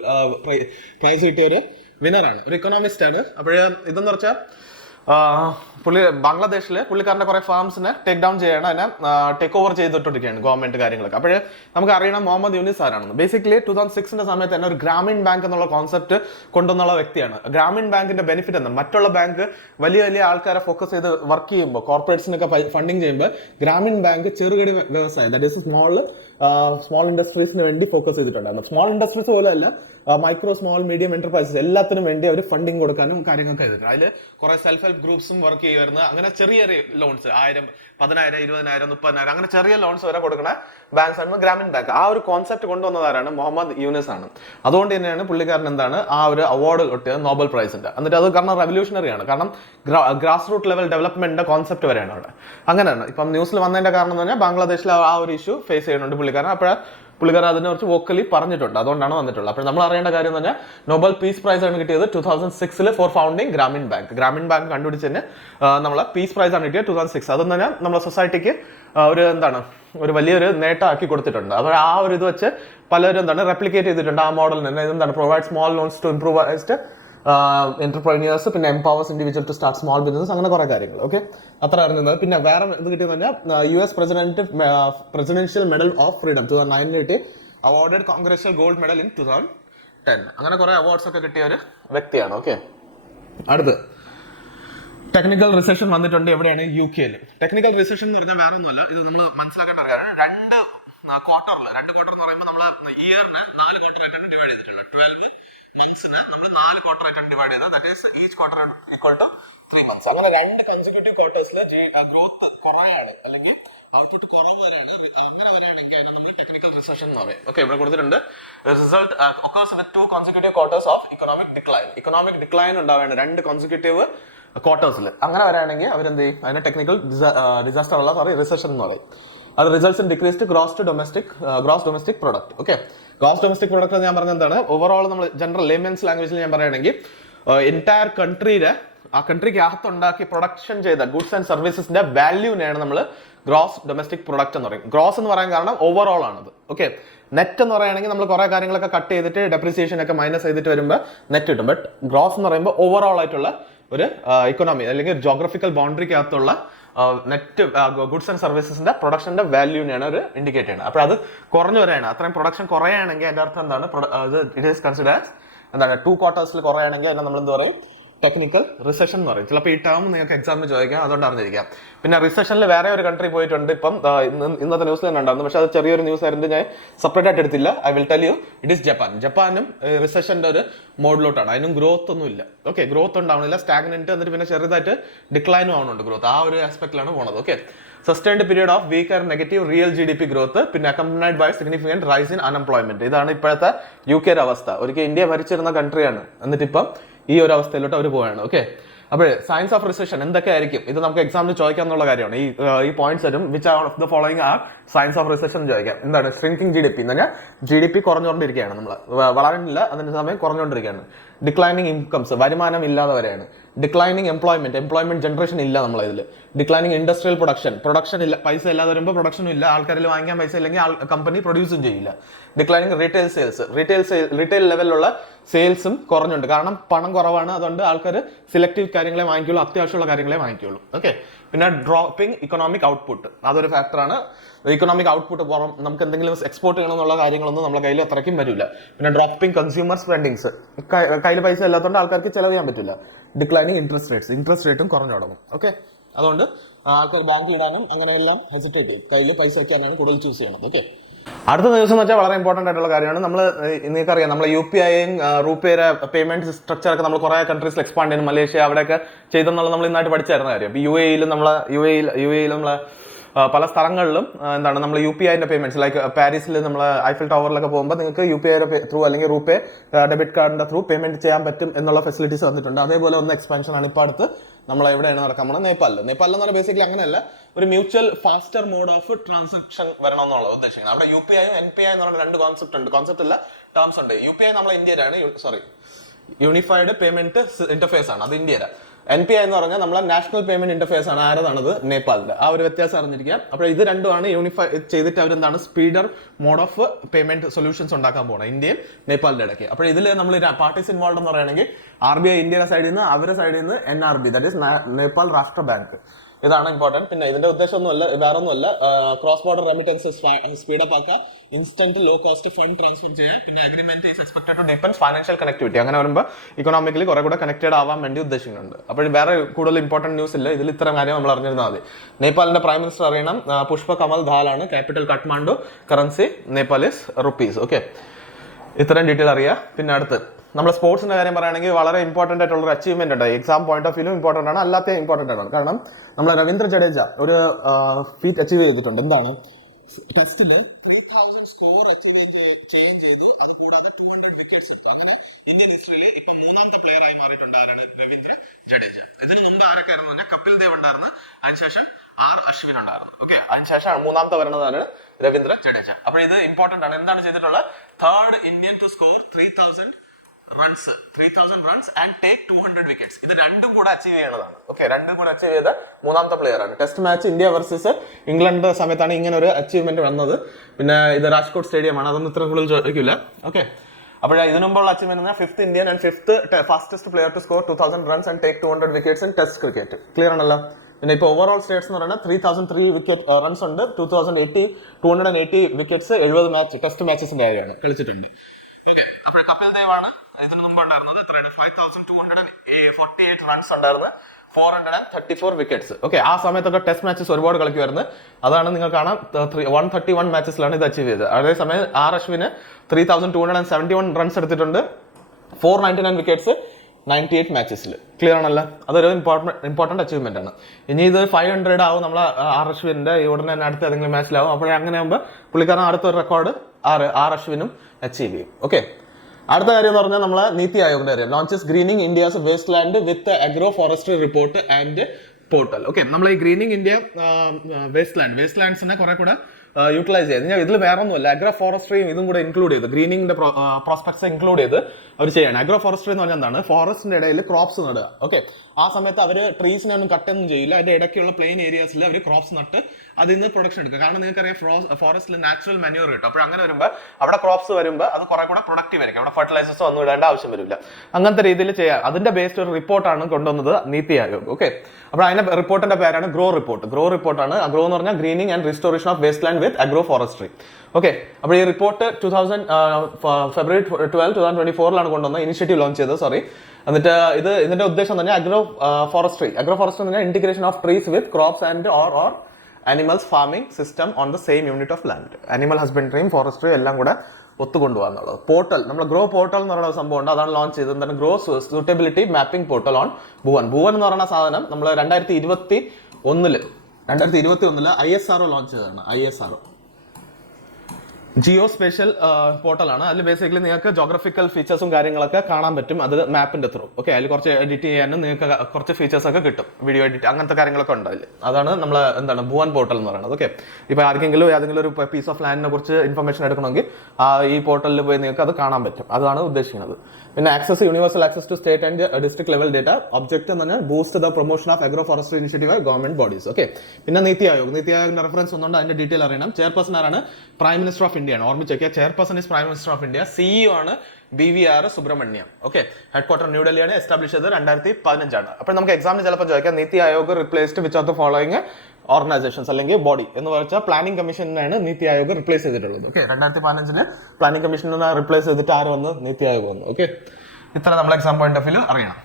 പ്രൈസ് കിട്ടിയ ഒരു വിന്നറാണ്, ഒരു ഇക്കണോമിസ്റ്റ് ആണ്. അപ്പോൾ ഇതെന്ന് വെച്ചാൽ ബംഗ്ലാദേശില് പുള്ളിക്കാരന്റെ കുറെ ഫാംസിനെ ടേക്ക് ഡൗൺ ചെയ്യണം, അതിനെ ടേക്ക് ഓവർ ചെയ്തിട്ടിരിക്കുകയാണ് ഗവൺമെന്റ് കാര്യങ്ങളൊക്കെ. അപ്പോൾ നമുക്ക് അറിയണം മുഹമ്മദ് യൂനിസ് ആരാണെന്ന്. ബേസിക്കലി 2006 സമയത്ത് തന്നെ ഒരു ഗ്രാമീൺ ബാങ്ക് എന്നുള്ള കോൺസെപ്റ്റ് കൊണ്ടുവന്നുള്ള വ്യക്തിയാണ്. ഗ്രാമീൺ ബാങ്കിന്റെ ബെനിഫിറ്റ് എന്താണ്, മറ്റുള്ള ബാങ്ക് വലിയ വലിയ ആൾക്കാരെ ഫോക്കസ് ചെയ്ത് വർക്ക് ചെയ്യുമ്പോൾ, കോർപ്പറേറ്റ്സിനൊക്കെ ഫണ്ടിങ് ചെയ്യുമ്പോൾ, ഗ്രാമീൺ ബാങ്ക് ചെറുകിട വ്യവസായം, ദാറ്റ് ഈസ് സ്മോൾ ഇൻഡസ്ട്രീസിന് വേണ്ടി ഫോക്കസ് ചെയ്തിട്ടുണ്ടായിരുന്നു. സ്മോൾ ഇൻഡസ്ട്രീസ് പോലെ അല്ല, മൈക്രോ സ്മോൾ മീഡിയം എന്റർപ്രൈസസ് എല്ലാത്തിനും വേണ്ടി അവർ ഫണ്ടിങ് കൊടുക്കാനും കാര്യങ്ങളൊക്കെ ചെയ്തിട്ടുണ്ട്. അതിൽ കുറെ സെൽഫ് ഹെൽപ്പ് ഗ്രൂപ്പ്സും വർക്ക് ചെയ്യുമായിരുന്നു. അങ്ങനെ ചെറിയ ചെറിയ ലോൺസ് 1000, 10,000, 20,000, 30,000 അങ്ങനെ ചെറിയ ലോൺസ് വരെ കൊടുക്കുന്ന ബാങ്ക്സ് ആണ് ഗ്രാമീൺ ബാങ്ക്. ആ ഒരു കോൺസെപ്റ്റ് കൊണ്ടുവന്നതാരാണ്, മുഹമ്മദ് യൂനിസ് ആണ്. അതുകൊണ്ട് തന്നെയാണ് പുള്ളിക്കാരൻ എന്താണ് ആ ഒരു അവാർഡ് കിട്ടിയത്, നോബൽ പ്രൈസിന്റെ. എന്നിട്ട് അത് കാരണം റെവല്യൂഷണറി ആണ്, കാരണം ഗ്രാസ് റൂട്ട് ലെവൽ ഡെവലപ്മെന്റിന്റെ കോൺസെപ്റ്റ് വരെയാണ് അവിടെ. അങ്ങനെയാണ് ഇപ്പം ന്യൂസിൽ വന്നതിന്റെ കാരണം എന്ന് പറഞ്ഞാൽ ബംഗ്ലാദേശിൽ ആ ഒരു ഇഷ്യൂ ഫേസ് ചെയ്യുന്നുണ്ട് പുള്ളിക്കാരൻ. അപ്പോൾ പുള്ളിക്കാരൻ അതിനെ കുറിച്ച് വോക്കലി പറഞ്ഞിട്ടുണ്ട്, അതുകൊണ്ടാണ് വന്നിട്ടുള്ളത്. അപ്പോൾ നമ്മൾ അറിയേണ്ട കാര്യം എന്ന് പറഞ്ഞാൽ നോബൽ പീസ് പ്രൈസ് ആണ് കിട്ടിയത് 2006 for founding Grameen bank. Grameen bank കണ്ടുപിടിച്ചതിന് നമ്മളെ പീസ് പ്രൈസ് ആണ് കിട്ടിയത് 2006. അതെന്ന് പറഞ്ഞാൽ നമ്മളെ സൊസൈറ്റിക്ക് ഒരു ഒരു വലിയൊരു നേട്ടമാക്കി കൊടുത്തിട്ടുണ്ട്. അപ്പോൾ ആ ഒരു ഇത് വെച്ച് പലരും റെപ്ലിക്കേറ്റ് ചെയ്തിട്ടുണ്ട് ആ മോഡൽ തന്നെ. Provide small loans to improvised entrepreneurs, പിന്നെ empowers individual to start small business, അങ്ങനെ കുറെ കാര്യങ്ങൾ. ഓക്കെ, അത്ര അറിഞ്ഞത്. പിന്നെ വേറെ ഇത് കിട്ടിയെന്ന് പറഞ്ഞാൽ US presidential medal of freedom 2009 കിട്ടി, അവാർഡഡ് കോൺഗ്രസ്വൽ ഗോൾഡ് മെഡൽ ഇൻ 2010. അങ്ങനെ കുറെ അവാർഡ്സ് ഒക്കെ കിട്ടിയ ഒരു വ്യക്തിയാണ്. ഓക്കെ, അടുത്ത് ടെക്നിക്കൽ റിസഷൻ വന്നിട്ടുണ്ട്. എവിടെയാണ്? UK. ടെക്നിക്കൽ റിസഷൻ എന്ന് പറഞ്ഞാൽ വേറെ ഒന്നുമല്ല, ഇത് നമ്മൾ മനസ്സിലാക്കേണ്ട കാര്യമാണ്. രണ്ട് ക്വാർട്ടർ എന്ന് പറയുമ്പോൾ നമ്മൾ ഇയറിനെ 4 ക്വാർട്ടറായിട്ടാണ് ഡിവൈഡ് ചെയ്തിട്ടുള്ളത്. 12 മന്ത്സിനെ നമ്മൾ 4 ക്വാർട്ടറായിട്ടാണ് ഡിവൈഡ് ചെയ്തത്. That is each quarter equal to 3 months. അങ്ങനെ 2 കൺസിക്യൂട്ടീവ് ക്വാർട്ടേഴ്സിൽ ഗ്രോത്ത് കുറയാണ് അല്ലെങ്കിൽ ഔട്ട്പുട്ട് കുറവ് വരെയാണ്. അങ്ങനെ വരാണെങ്കിൽ അതിനെ നമ്മൾ ടെക്നിക്കൽ റിസഷൻ എന്ന് പറയും. ഓക്കെ, ഇവിടെ കൊടുത്തിട്ടുണ്ട് result occurs with 2 consecutive quarters of economic decline. Economic decline ഉണ്ടാവേണ്ട 2 കോൺസിക്യൂട്ടീവ് ക്വാർട്ടേഴ്സിൽ. അങ്ങനെ വരാണെങ്കിൽ അവരെന്ത് ചെയ്യും? അതിനെ ടെക്നിക്കൽ ഡിസാസ്റ്റർ റിസഷൻ എന്ന് പറയും. അത് results in decreased gross domestic product. Okay, gross domestic product ഞാൻ പറഞ്ഞത് എന്താണ്? ഓവറോൾ നമ്മൾ ജനറൽ ലേമൻസ് ലാംഗ്വേജിൽ ഞാൻ പറയുകയാണെങ്കിൽ എൻറ്റയർ കൺട്രിയിലെ ആ കൺട്രിക്ക് അകത്തുണ്ടാക്കി പ്രൊഡക്ഷൻ ചെയ്ത ഗുഡ്സ് ആൻഡ് സർവീസസിന്റെ വാല്യൂനെയാണ് നമ്മൾ ഗ്രോസ് ഡൊമസ്റ്റിക് പ്രൊഡക്റ്റ് എന്ന് പറയും. ഗ്രോസ് എന്ന് പറയാൻ കാരണം ഓവറോൾ ആണത്. ഓക്കെ, നെറ്റ് എന്ന് പറയുകയാണെങ്കിൽ നമ്മൾ കുറെ കാര്യങ്ങളൊക്കെ കട്ട് ചെയ്തിട്ട് ഡെപ്രിസിയേഷൻ ഒക്കെ മൈനസ് ചെയ്തിട്ട് വരുമ്പോൾ നെറ്റ് കിട്ടും. ബട്ട് ഗ്രോസ് എന്ന് പറയുമ്പോൾ ഓവറോൾ ആയിട്ടുള്ള ഒരു ഇക്കോണമി അല്ലെങ്കിൽ ഒരു ജോഗ്രഫിക്കൽ ബൗണ്ടറിക്കകത്തുള്ള നെറ്റ് ഗുഡ്സ് ആൻഡ് സർവീസസിന്റെ പ്രൊഡക്ഷന്റെ വാല്യൂനെയാണ് ഒരു ഇൻഡിക്കേറ്റ് ചെയ്യുന്നത്. അപ്പോൾ അത് കുറഞ്ഞു വരികയാണ്. അത്രയും പ്രൊഡക്ഷൻ കുറയുകയാണെങ്കിൽ അതിന്റെ അർത്ഥം എന്താണ്? ഇറ്റ് ഈസ് കൺസിഡർ ആസ് എന്താണ് 2 ക്വാർട്ടേഴ്സിൽ കുറയുകയാണെങ്കിൽ അതിനെ നമ്മൾ എന്ത് പറയും? ടെക്നിക്കൽ റിസഷൻ എന്ന് പറയും. ചിലപ്പോൾ ഈ ടേം നിങ്ങൾക്ക് എക്സാമിന് ചോദിക്കാം, അതുകൊണ്ട് അറിഞ്ഞിരിക്കാം. പിന്നെ റിസഷനിൽ വേറെ ഒരു കൺട്രി പോയിട്ടുണ്ട് ഇപ്പം, ഇന്നത്തെ ന്യൂസിൽ തന്നെ ഉണ്ടായിരുന്നു, പക്ഷെ അത് ചെറിയൊരു ന്യൂസ് ആയിരുന്നു, ഞാൻ സെപ്പറേറ്റ് ആയിട്ട് എടുത്തില്ല. I will tell you, it is Japan. ജപ്പാനും റിസഷന്റെ ഒരു മോഡിലോട്ടാണ്, അതിനും ഗ്രോത്ത് ഒന്നും ഇല്ല. ഓക്കെ, ഗ്രോത്ത് ഉണ്ടാവണില്ല, സ്റ്റാഗ്നന്റ്, എന്നിട്ട് പിന്നെ ചെറുതായിട്ട് ഡിക്ലൈനും ആവുന്നുണ്ട് ഗ്രോത്ത്. ആ ഒരു ആസ്പെക്റ്റിലാണ് പോണത്. Okay, sustained period of weak and negative real GDP growth, പിന്നെ accompanied by significant rise in unemployment. ഇതാണ് ഇപ്പോഴത്തെ UK അവസ്ഥ. ഒരിക്കൽ ഇന്ത്യ ഭരിച്ചിരുന്ന കൺട്രിയാണ്, എന്നിട്ട് ഇപ്പം ഈ ഒരു അവസ്ഥയിലോട്ട് അവർ പോവുകയാണ്. ഓക്കെ, അപ്പോൾ സയൻസ് ഓഫ് റിസഷൻ എന്തൊക്കെ ആയിരിക്കും, ഇത് നമുക്ക് എക്സാമിന് ചോദിക്കാന്നുള്ള കാര്യമാണ്. ഈ പോയിന്റ്സ് വരും. Which are of the following are science of recession ചോദിക്കാം. എന്താണ് ഷ്രിങ്കിങ് GDP എന്ന് പറഞ്ഞാൽ GDP കുറഞ്ഞുകൊണ്ടിരിക്കുകയാണ്, നമ്മൾ വളരുന്നില്ല, അതിന്റെ സമയം കുറഞ്ഞുകൊണ്ടിരിക്കുകയാണ്. ഡിക്ലൈനിങ് ഇൻകംസ്, വരുമാനം ഇല്ലാതെ വരെയാണ്. ഡിക്ലൈനിങ് എംപ്ലോയ്മെന്റ് ജനറേഷൻ ഇല്ല നമ്മളെ ഇതിൽ. ഡിക്ലൈനിങ് ഇൻഡസ്ട്രിയൽ പ്രൊഡക്ഷൻ ഇല്ല, പൈസ ഇല്ലാതെ വരുമ്പോൾ പ്രൊഡക്ഷനും ഇല്ല, ആൾക്കാരിൽ വാങ്ങിക്കാൻ പൈസ ഇല്ലെങ്കിൽ കമ്പനി പ്രൊഡ്യൂസും ചെയ്യില്ല. ഡിക്ലൈനിങ് റീറ്റെയിൽ സെയിൽസ്, റീറ്റെയിൽ ലെവലിലുള്ള സെയിൽസും കുറഞ്ഞുണ്ട്, കാരണം പണം കുറവാണ്, അതുകൊണ്ട് ആൾക്കാർ സെലക്റ്റീവ് കാര്യങ്ങളെ വാങ്ങിക്കുള്ളൂ, അത്യാവശ്യമുള്ള കാര്യങ്ങളെ വാങ്ങിക്കുള്ളൂ. ഓക്കെ, പിന്നെ ഡ്രോപ്പിംഗ് ഇക്കണോമിക് ഔട്ട്പുട്ട്, അതൊരു ഫാക്ടറാണ്. ഇക്കണോമിക് ഔട്ട്പുട്ട് കുറവും, നമുക്ക് എന്തെങ്കിലും എക്സ്പോർട്ട് ചെയ്യണമെന്നുള്ള കാര്യങ്ങളൊന്നും നമ്മുടെ കയ്യിൽ അത്രയ്ക്കും വരില്ല. പിന്നെ ഡ്രോപ്പിംഗ് കൺസ്യൂമർ സ്പെൻഡിങ്സ്, കയ്യിൽ പൈസ ഇല്ലാത്തതുകൊണ്ട് ആൾക്കാർക്ക് ചെലവ് ചെയ്യാൻ പറ്റില്ല. ഡിക്ലൈനിങ് ഇൻട്രസ്റ്റ് റേറ്റും കുറഞ്ഞു തുടങ്ങും. ഓക്കെ, അതുകൊണ്ട് ആൾക്കാർ ബാങ്ക് ഇടാനും അങ്ങനെയെല്ലാം ഹെസിറ്റേറ്റ് ചെയ്യും, കയ്യിൽ പൈസ വയ്ക്കാനാണ് കൂടുതൽ ചൂസ് ചെയ്യണത്. ഓക്കെ, അടുത്ത ദിവസം എന്ന് വെച്ചാൽ വളരെ ഇമ്പോർട്ടന്റ് ആയിട്ടുള്ള കാര്യമാണ്. നമ്മൾ നിങ്ങൾക്കറിയാം, നമ്മൾ UPI റൂപേയുടെ പേയ്മെന്റ് സ്ട്രക്ചർ ഒക്കെ നമ്മൾ കുറെ കൺട്രീസിൽ എക്സ്പാൻഡ് ചെയ്യുന്നു, മലേഷ്യ അവിടെയൊക്കെ ചെയ്തെന്നുള്ളത് നമ്മൾ ഇന്നായിട്ട് പഠിച്ചായിരുന്ന കാര്യം. ഇപ്പൊ UAE നമ്മളെ പല സ്ഥലങ്ങളിലും എന്താണ് നമ്മൾ UPI പേയ്മെന്റ്സ്, ലൈക്ക് പാരീസിൽ നമ്മൾ ഐഫിൽ ടവറിലൊക്കെ പോകുമ്പോൾ നിങ്ങൾക്ക് UPI ത്രൂ അല്ലെങ്കിൽ റൂപേ ഡെബിറ്റ് കാർഡിന്റെ ത്രൂ പേയ്മെന്റ് ചെയ്യാൻ പറ്റും എന്നുള്ള ഫെസിലിറ്റീസ് വന്നിട്ടുണ്ട്. അതേപോലെ ഒന്ന് എക്സ്പാൻഷൻ ആണ് ഇപ്പോൾ അടുത്ത് നമ്മൾ എവിടെയാണ് നടക്കാൻ പോകുന്നത്, നേപ്പാളിൽ എന്ന് പറഞ്ഞാൽ ബേസിക്കലി അങ്ങനെയല്ല, ഒരു mutual faster mode of transaction വരണമെന്നുള്ള ഉദ്ദേശിക്കുന്നത്. അവിടെ UPI NPI എന്ന് പറഞ്ഞ രണ്ട് കോൺസെപ്റ്റ് അല്ല, ടേംസ് ഉണ്ട്. UPI നമ്മളെ ഇന്ത്യയിലാണ്, യൂണിഫൈഡ് പേയ്മെന്റ് ഇന്റർഫേസ് ആണ്, അത് ഇന്ത്യയിലാണ്. NPI എന്ന് പറഞ്ഞാൽ നമ്മളെ നാഷണൽ പേയ്മെന്റ് ഇന്റർഫേസ് ആണ്, ആരതാണത്, നേപ്പാളിന്റെ. ആ ഒരു വ്യത്യാസം അറിഞ്ഞിരിക്കുക. അപ്പോൾ ഇത് രണ്ടുമാണ് യൂണിഫൈ ചെയ്തിട്ട് അവരെന്താണ് speedier mode of payment solutions ഉണ്ടാക്കാൻ പോകണം, ഇന്ത്യയും നേപ്പാളിന്റെ ഇടയ്ക്ക്. അപ്പോൾ ഇതിൽ നമ്മൾ പാർട്ടീസ് ഇൻവോൾവ് എന്ന് പറയുകയാണെങ്കിൽ RBI ഇന്ത്യയുടെ സൈഡിൽ നിന്ന്, അവരുടെ സൈഡിൽ നിന്ന് NRB, ദാറ്റ് ഈസ് നേപ്പാൾ രാഷ്ട്ര ബാങ്ക്. ഇതാണ് ഇമ്പോർട്ടന്റ്. പിന്നെ ഇതിന്റെ ഉദ്ദേശമൊന്നുമല്ല, വേറൊന്നുമല്ല, ക്രോസ് ബോർഡർ റെമിറ്റൻസ് സ്പീഡപ്പ് ആക്കുക, instant low cost fund transfer ചെയ്യുക, പിന്നെ agreement is expected to depend financial connectivity. അങ്ങനെ വരുമ്പോൾ ഇക്കണോമിക്കലി കുറെ കൂടെ കണക്റ്റഡ് ആവാൻ വേണ്ടി ഉദ്ദേശിക്കുന്നുണ്ട്. അപ്പോൾ വേറെ കൂടുതൽ ഇമ്പോർട്ടന്റ് ന്യൂസ് ഇല്ല, ഇതിൽ ഇത്തരം കാര്യം നമ്മൾ അറിഞ്ഞിരുന്നാൽ മതി. നേപ്പാളിന്റെ പ്രൈം മിനിസ്റ്റർ അറിയണം, പുഷ്പ കമൽ ദാലാണ്, capital Kathmandu, currency Nepalese rupees. Okay, ഇത്രയും ഡീറ്റെയിൽ അറിയാം. പിന്നെ അടുത്ത് നമ്മൾ സ്പോർട്സിന്റെ കാര്യം പറയുകയാണെങ്കിൽ വളരെ ഇമ്പോർട്ടന്റ് ആയിട്ടുള്ള ഒരു അച്ചീവ്മെന്റ് ഉണ്ട്. എക്സാം പോയിന്റ് ഓഫ് വ്യൂലും ഇമ്പോർട്ടന്റ് ആണ്, അല്ലാത്ത ഇമ്പോർട്ടന്റ് ആണ്. കാരണം നമ്മൾ രവീന്ദ്ര ജഡേജ ഒരു ഫീറ്റ് അച്ചീവ് ചെയ്തിട്ടുണ്ട്. എന്താണ്, ടെസ്റ്റില് 3000 സ്കോർ അച്ചീവ് ചെയ്തു, അത് കൂടാതെ 200 വിക്കറ്റ്സ് എടുത്തു. അങ്ങനെ ഇന്ത്യൻ ഹിസ്റ്ററിയിൽ ഇപ്പൊ മൂന്നാമത്തെ പ്ലെയർ ആയി മാറിയിട്ടുണ്ട് ആരാണ്, രവീന്ദ്ര ജഡേജ. ഇതിന് മുമ്പ് ആരൊക്കെ ആയിരുന്നു പറഞ്ഞാൽ കപിൽ ദേവ് ഉണ്ടായിരുന്നു, അതിനുശേഷം അശ്വിൻ ഉണ്ടായിരുന്നു. ഓക്കെ, അതിനുശേഷം മൂന്നാമത്തെ വരുന്നതാണ് രവീന്ദ്ര ജഡേജ. അപ്പോൾ ഇത് ഇമ്പോർട്ടന്റ് ആണ്. എന്താണ് ചെയ്തിട്ടുള്ളത്, third Indian to score 3000 runs and take 200 wickets. ഇത് രണ്ടും കൂടെ അച്ചീവ് ചെയ്യണതാണ്. ഓക്കെ, രണ്ടും കൂടെ അച്ചീവ് ചെയ്ത മൂന്നാമത്തെ പ്ലെയർ ആണ്. Test match India versus England സമയത്താണ് ഇങ്ങനെ ഒരു അച്ചീവ്മെന്റ് വന്നത്. പിന്നെ ഇത് രാജ്കോട്ട് സ്റ്റേഡിയം ആണ്, അതൊന്നും ഇത്ര കൂടുതൽ ചോദിക്കില്ല. ഓക്കെ, അപ്പോൾ ഇതിനു മുമ്പുള്ള achievement 5th Indian and 5th fastest player to score 2000 runs and take 200 wickets in test cricket. Clear ആണല്ലോ. പിന്നെ ഇപ്പോൾ ഓവറോൾ സ്റ്റേറ്റ്സ് എന്ന് പറയുന്നത് 3003 വിക്കറ്റ് റൺസ് ഉണ്ട്, 280 വിക്കറ്റ്സ് 70 ടെസ്റ്റ് മാച്ചസിന്റെ കാര്യമാണ് കളിച്ചിട്ടുണ്ട്. ഓക്കെ, അപ്പോൾ കപിൽ ദേവ് ആണ് ഇതിനു മുമ്പ് ഉണ്ടായിരുന്നത്. എത്രയാണ്, 5248 റൺസ് ഉണ്ടായിരുന്നു, 434 വിക്കറ്റ്സ്. ഓക്കെ, ആ സമയത്തൊക്കെ ടെസ്റ്റ് മാച്ചസ് ഒരുപാട് കളിക്കുമായിരുന്നു. അതാണ് നിങ്ങൾ കാണാം 131 മാച്ചസിലാണ് ഇത് അച്ചീവ് ചെയ്തത്. അതേസമയം അശ്വിന് 3271 റൺസ് എടുത്തിട്ടുണ്ട്, 499 വിക്കറ്റ്സ് 98 മാച്ചസിൽ. ക്ലിയർ ആണല്ലോ, അതൊരു ഇമ്പോർട്ടന്റ് അച്ചീവ്മെന്റ് ആണ്. ഇനി ഇത് 500 ആവും നമ്മളെ അശ്വിന്റെ, ഉടനെ തന്നെ അടുത്ത ഏതെങ്കിലും മാച്ചിലാവും. അപ്പോൾ അങ്ങനെ ആകുമ്പോൾ പുള്ളിക്കാരൻ അടുത്തൊരു റെക്കോർഡ് അശ്വിനും അച്ചീവ് ചെയ്യും. ഓക്കെ, അടുത്ത കാര്യം എന്ന് പറഞ്ഞാൽ നമ്മളെ നീതി ആയോഗിന്റെ കാര്യം. Launches greening India's waste land with agro forestry report and portal. Okay, നമ്മൾ ഈ ഗ്രീനിങ് ഇന്ത്യ വേസ്റ്റ് ലാൻഡ്സിനെ കുറെ കൂടെ യൂട്ടിലൈസ് ചെയ്ത് ഇതിൽ വേറെ ഒന്നുമല്ല, അഗ്രോ ഫോറസ്ട്രിയും ഇതും കൂടെ ഇൻക്ലൂഡ് ചെയ്ത്, ഗ്രീനിങ്ങിന്റെ പ്രോസ്പെക്ട്സ് ഇൻക്ലൂഡ് ചെയ്ത് അവർ ചെയ്യണം. അഗ്രോ ഫോറസ്ട്രി എന്ന് പറഞ്ഞാൽ എന്താണ്, ഫോറസ്റ്റിന്റെ ഇടയിൽ ക്രോപ്സ് നടുക. ഓക്കെ, ആ സമയത്ത് അവർ ട്രീസിനെ ഒന്നും കട്ടൊന്നും ചെയ്യില്ല. അതിന്റെ ഇടയ്ക്കുള്ള പ്ലെയിൻ ഏരിയാസിൽ അവർ ക്രോപ്സ് നട്ട് അതിൽ നിന്ന് പ്രൊഡക്ഷൻ എടുക്കുക. കാരണം നിങ്ങൾക്കറിയാം ഫോറസ്റ്റിൽ നാച്ചുറൽ മാന്യൂർ കിട്ടും. അപ്പോൾ അങ്ങനെ വരുമ്പോൾ അവിടെ ക്രോപ്സ് വരുമ്പോൾ അത് കുറെ കൂടെ പ്രൊഡക്റ്റീവ് ആയിരിക്കും. അവിടെ ഫെർട്ടിലൈസേഴ്സോ ഒന്നും ഇടേണ്ട ആവശ്യം വരില്ല. അങ്ങനത്തെ രീതിയിൽ ചെയ്യാം. അതിന്റെ ബേസ്ഡ് ഒരു റിപ്പോർട്ടാണ് കൊണ്ടുവന്നത് നീതി ആയോഗ്. ഓക്കെ, അപ്പോൾ അതിന്റെ റിപ്പോർട്ടിന്റെ പേരാണ് ഗ്രോ റിപ്പോർട്ട്. ഗ്രോ റിപ്പോർട്ടാണ്. ഗ്രോ എന്ന് പറഞ്ഞാൽ greening and restoration of waste land with agro forestry. Okay, അപ്പോൾ ഈ റിപ്പോർട്ട് ഫെബ്രുവരി 12, 2024 കൊണ്ടുവന്ന ഇനിഷ്യേറ്റീവ് ലോഞ്ച് ചെയ്തത്. സോറി. എന്നിട്ട് ഇതിന്റെ ഉദ്ദേശം തന്നെ അഗ്രോ ഫോറസ്ട്രി എന്ന് പറഞ്ഞാൽ integration of trees with crops and or animals farming system on the same unit of land. Animal ഹസ്ബൻഡറിയും ഫോറസ്ട്രിയും എല്ലാം കൂടെ ഒത്തുകൊണ്ടുപോകാന്നുള്ളത്. പോർട്ടൽ, നമ്മൾ ഗ്രോ പോർട്ടൽ എന്ന് പറയുന്ന സംഭവം ഉണ്ട്. അതാണ് ലോഞ്ച് ചെയ്തത്. എന്താണ് grow suitability mapping portal on Bhuvan. Bhuvan എന്ന് പറയുന്ന സാധനം നമ്മൾ 2021 ISRO ലോഞ്ച് ചെയ്തതാണ്. ISRO ജിയോ സ്പേഷ്യൽ പോർട്ടലാണ്. അതിൽ ബേസിക്കലി നിങ്ങൾക്ക് ജോഗ്രഫിക്കൽ ഫീച്ചേഴ്സും കാര്യങ്ങളൊക്കെ കാണാൻ പറ്റും. അത് മാപ്പിന്റെ ത്രൂ. ഓക്കെ, അതിൽ കുറച്ച് എഡിറ്റ് ചെയ്യാനും നിങ്ങൾക്ക് കുറച്ച് ഫീച്ചേഴ്സ് ഒക്കെ കിട്ടും. വീഡിയോ എഡിറ്റ് അങ്ങനത്തെ കാര്യങ്ങളൊക്കെ ഉണ്ട് അതിൽ. അതാണ് നമ്മൾ ഭുവൻ പോർട്ടൽ എന്ന് പറയുന്നത്. ഓക്കെ, ഇപ്പോൾ ആർക്കെങ്കിലും ഏതെങ്കിലും ഒരു പീസ് ഓഫ് ലാൻഡിനെ കുറിച്ച് ഇൻഫർമേഷൻ എടുക്കണമെങ്കിൽ ഈ പോർട്ടലിൽ പോയി നിങ്ങൾക്ക് അത് കാണാൻ പറ്റും. അതാണ് ഉദ്ദേശിക്കുന്നത്. പിന്നെ universal access to state and district level data. Object എന്ന് പറഞ്ഞാൽ boost the promotion of agro forestry initiative ആയ ഗവൺമെന്റ് ബോഡീസ്. ഓക്കെ, പിന്നെ നീതി ആയോഗിന്റെ റെഫറൻസ് ഒന്നുണ്ട്. അതിന്റെ ഡീറ്റെയിൽ അറിയണം. ചെയർപേഴ്സൺ ആരാണ്? പ്രൈം മിനിസ്റ്റർ ഓഫ് ഇന്ത്യ ആണ്. ഓർമ്മിച്ചേക്കുക, chairperson is prime minister of India. CEO ആണ് BVR സുബ്രഹ്മണ്യം. ഓക്കെ, ഹെഡ്ക്വാർട്ടർ ന്യൂഡൽഹിയാണ്. എസ്റ്റാബ്ലിഷ് ചെയ്തത് 2015. അപ്പോൾ നമുക്ക് എക്സാമിന് ചിലപ്പോൾ ചോദിക്കാം, Niti Aayog replaced which of the following organisations അല്ലെങ്കിൽ ബോഡി എന്ന് വെച്ചാൽ പ്ലാനിംഗ് കമ്മീഷനാണ് നീതി ആയോഗ് റിപ്ലേസ് ചെയ്തിട്ടുള്ളത്. ഓക്കെ, 2015 പ്ലാനിംഗ് കമ്മീഷനെ റിപ്ലേസ് ചെയ്തിട്ട് ആര് വന്നു? നീതി ആയോഗ് വന്നു. ഓക്കെ, ഇത്ര നമ്മൾ എക്സാം പോയിന്റ് ഓഫ് വ്യൂ അറിയണം.